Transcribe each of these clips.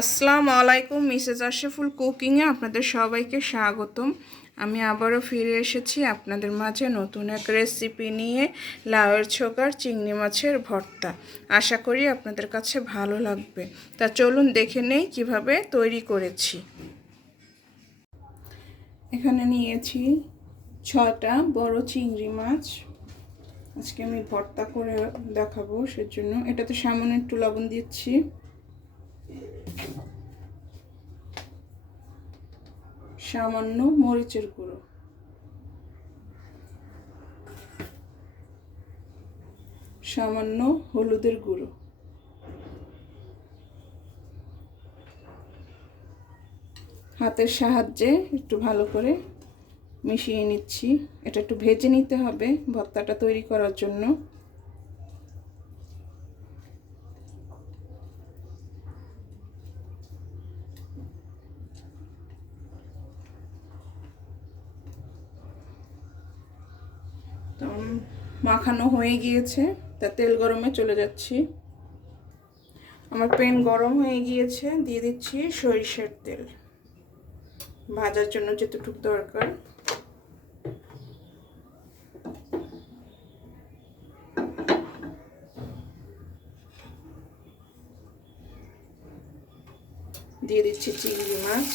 আসসালামু আলাইকুম। মিসেস আশরাফুল কুকিংয়ে আপনাদের সবাইকে স্বাগতম। আমি আবারও ফিরে এসেছি আপনাদের মাঝে নতুন এক রেসিপি নিয়ে, লাউয়ের ছোকার চিংড়ি মাছের ভর্তা। আশা করি আপনাদের কাছে ভালো লাগবে। তা চলুন দেখে নেই কিভাবে তৈরি করেছি। এখানে নিয়েছি 6টা বড় চিংড়ি মাছ। আজকে আমি ভর্তা করে দেখাবো, সেজন্য এটাতে সামান্য একটু লবণ দিচ্ছি। সামান্য মরিচের গুঁড়ো, সামান্য হলুদের গুঁড়ো, হাতের সাহায্যে একটু ভালো করে মিশিয়ে নিচ্ছি। এটা একটু ভেজে নিতে হবে ভর্তাটা তৈরি করার জন্য। তো মাখানো হয়ে গিয়েছে, তা তেল গরমে চলে যাচ্ছি। আমার প্যান গরম হয়ে গিয়েছে, দিয়ে দিচ্ছি সরিষার তেল ভাজার জন্য যতটুকু দরকার। দিয়ে দিচ্ছি চিংড়ি মাছ,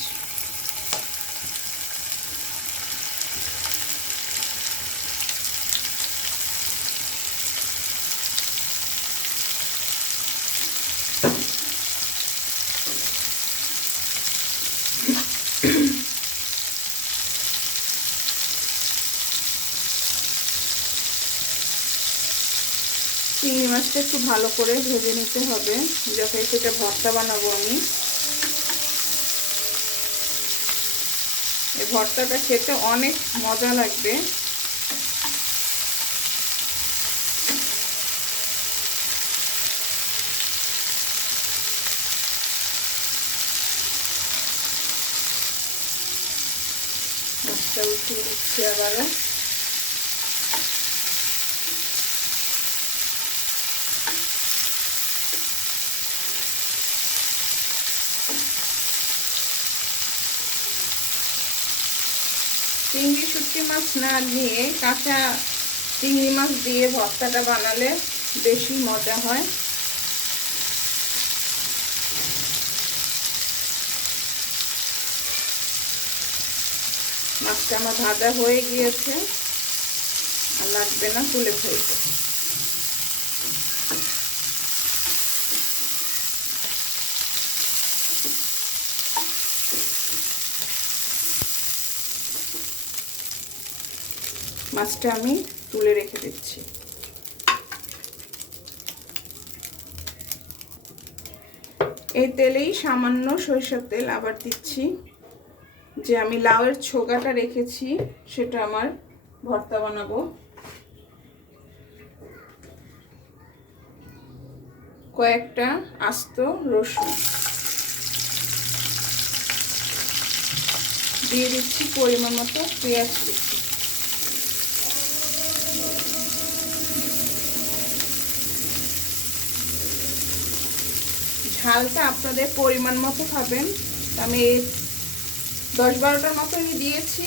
চিংড়ি মাছটা একটু ভালো করে ভেজে নিতে হবে, যাতে সেটা ভর্তা বানাবো আমি। এই ভর্তাটা খেতে অনেক মজা লাগবে। মাছটা উঠিয়ে দিচ্ছি আবারও। চিংড়ি শুটকি মাছ না নিয়ে কাঁচা চিংড়ি মাছ দিয়ে ভর্তাটা বানালে বেশি মজা হয়। মাছটা আমার ভাজা হয়ে গিয়েছে, আর লাগবে না, তুলে ফেলবো। মাছটা আমি তুলে রেখে দিচ্ছি। এই তেলেই সামান্য সরিষার তেল আবার দিচ্ছি। যে আমি লাউয়ের ছোকাটা রেখেছি সেটা আমার ভর্তা বানাবো। কয়েকটা আস্ত রসুন দিয়ে দিচ্ছি, পরিমাণ মতো পেঁয়াজ দিচ্ছি। ঝালটা আপনাদের পরিমাণ মতো খাবেন। আমি 10-12টার মতো আমি দিয়েছি।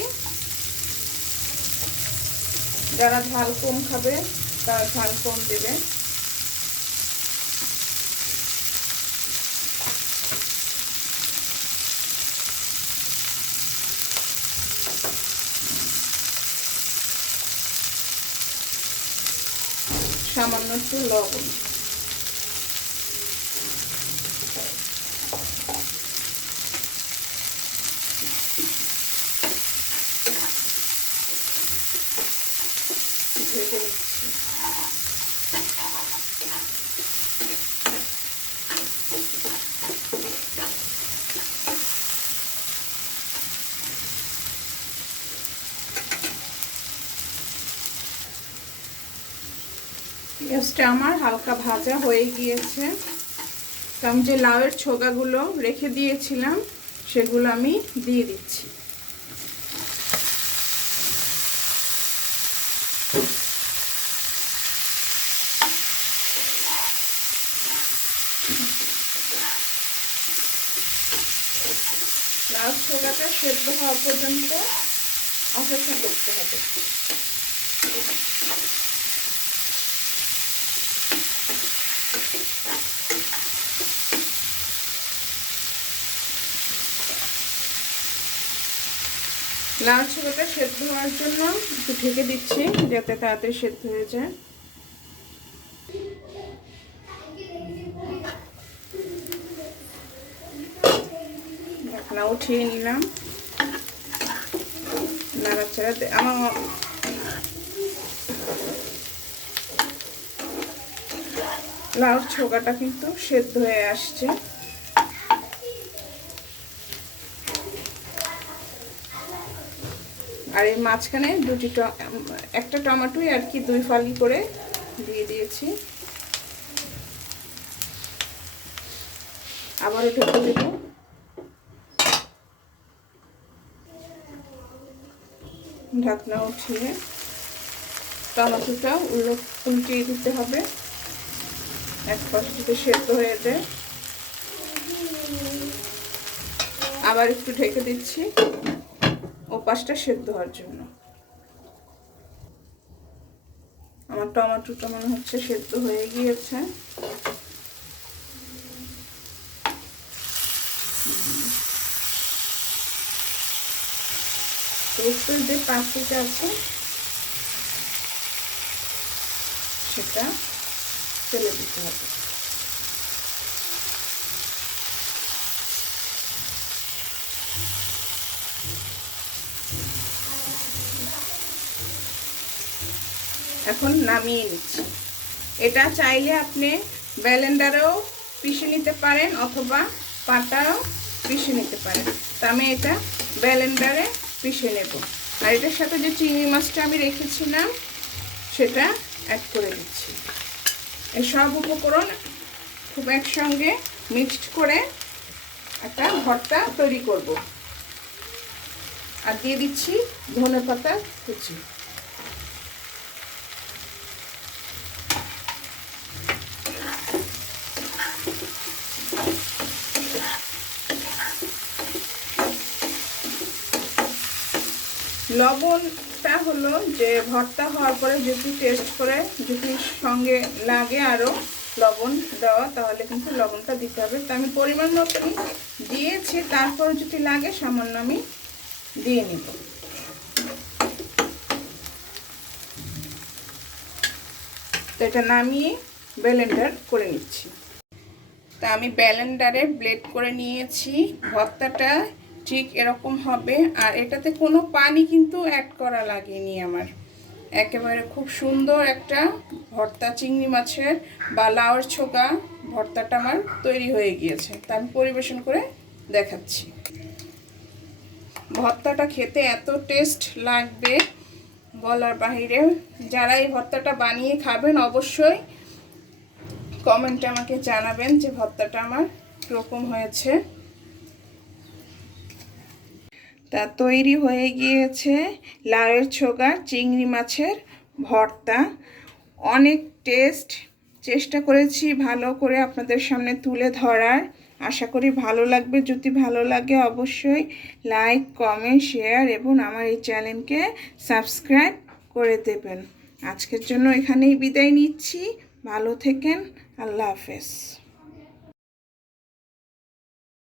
যারা ঝাল কম খাবে তারা ঝাল কম দেবে। সামান্য একটু লবণ, ভেজে নিচ্ছি। পেঁয়াজটা আমার হালকা ভাজা হয়ে গিয়েছে। তো আমি যে লাউয়ের ছোকাগুলো রেখে দিয়েছিলাম সেগুলো আমি দিয়ে দিচ্ছি। লাউ ছোলাটা সেদ্ধ হওয়া পর্যন্ত অপেক্ষা করতে হবে। লাউ ছোলাটা সেদ্ধ হওয়ার জন্য একটু ঢেকে দিচ্ছি যাতে তাড়াতাড়ি সেদ্ধ হয়ে যায়। ঢাকনা উঠিয়ে নিলাম, নাড়াচাড়া আমার লাউর ছোকাটা কিন্তু সেদ্ধ হয়ে আসছে। আর এই মাঝখানে একটা টমেটোই আর কি 2 ফালি করে দিয়ে দিয়েছি। আবারও ঢেকে দেব। ঢাকনা উঠিয়ে টমেটোটা উল্টিয়ে দিতে হবে, এক পাশ থেকে সেদ্ধ হয়ে যায়। আবার একটু ঢেকে দিচ্ছি ও পাশটা সেদ্ধ হওয়ার জন্য। আমার টমেটোটা মনে হচ্ছে সেদ্ধ হয়ে গিয়েছে। উপরে যে পাপড়িটা আছে সেটা ফেলে দিতে হবে। এখন নামিয়ে নিচ্ছি। এটা চাইলে আপনি ব্লেন্ডারেও পিষে নিতে পারেন অথবা পাটাও পিষে নিতে পারেন। তো আমি এটা ব্লেন্ডারে পিষে নেব। আর এটার সাথে যে চিংড়ি মাছটা আমি রেখেছিলাম সেটা অ্যাড করে দিচ্ছি। এই সব উপকরণ খুব একসঙ্গে মিক্সড করে একটা ভর্তা তৈরি করব। আর দিয়ে দিচ্ছি ধনেপাতা কুচি। লবণটা হলো যে ভর্তা হওয়ার পরে যদি টেস্ট করে যদি সঙ্গে লাগে আরও লবণ দেওয়া, তাহলে কিন্তু লবণটা দিতে হবে। তো আমি পরিমাণ মতনই দিয়েছি, তারপর যদি লাগে সামান্য আমি দিয়ে নিব। তো এটা নামিয়ে ব্লেন্ডার করে নিচ্ছি। তা আমি ব্লেন্ডারে ব্লেন্ড করে নিয়েছি। ভর্তাটা ঠিক এরকম হবে। আর এটাতে কোনো পানি কিন্তু অ্যাড করা লাগেনি আমার। একেবারে খুব সুন্দর একটা ভর্তা, চিংড়ি মাছের বা লাউর ছোকা ভর্তাটা আমার তৈরি হয়ে গিয়েছে। তা আমি পরিবেশন করে দেখাচ্ছি। ভর্তাটা খেতে এত টেস্ট লাগবে বলার বাহিরে। যারা এই ভর্তাটা বানিয়ে খাবেন অবশ্যই কমেন্টে আমাকে জানাবেন যে ভর্তাটা আমার কীরকম হয়েছে। তা তৈরি হয়ে গিয়েছে লাউয়ের ছোকা চিংড়ি মাছের ভর্তা। অনেক টেস্ট। চেষ্টা করেছি ভালো করে আপনাদের সামনে তুলে ধরার। আশা করি ভালো লাগবে। যদি ভালো লাগে অবশ্যই লাইক, কমেন্ট, শেয়ার এবং আমার এই চ্যানেলকে সাবস্ক্রাইব করে দেবেন। আজকের জন্য এখানেই বিদায় নিচ্ছি। ভালো থেকেন। আল্লাহ হাফেজ।